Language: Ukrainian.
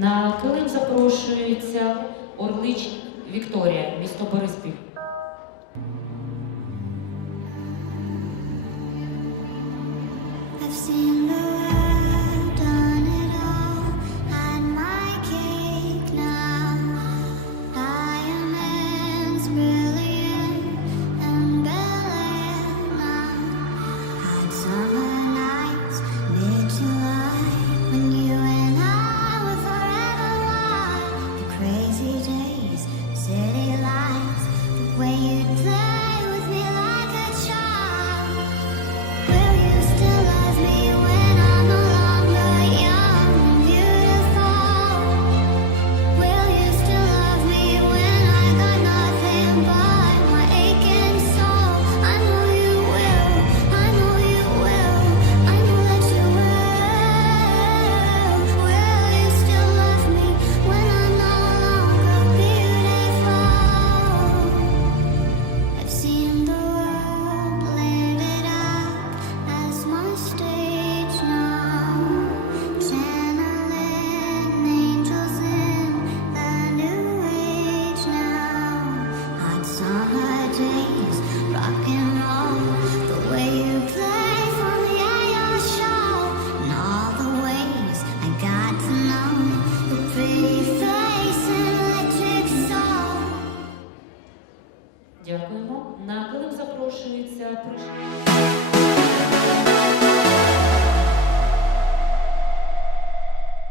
На килим запрошується Орлич Вікторія, місто Бориспіль. I've seen way you Дякуємо. На килим запрошується.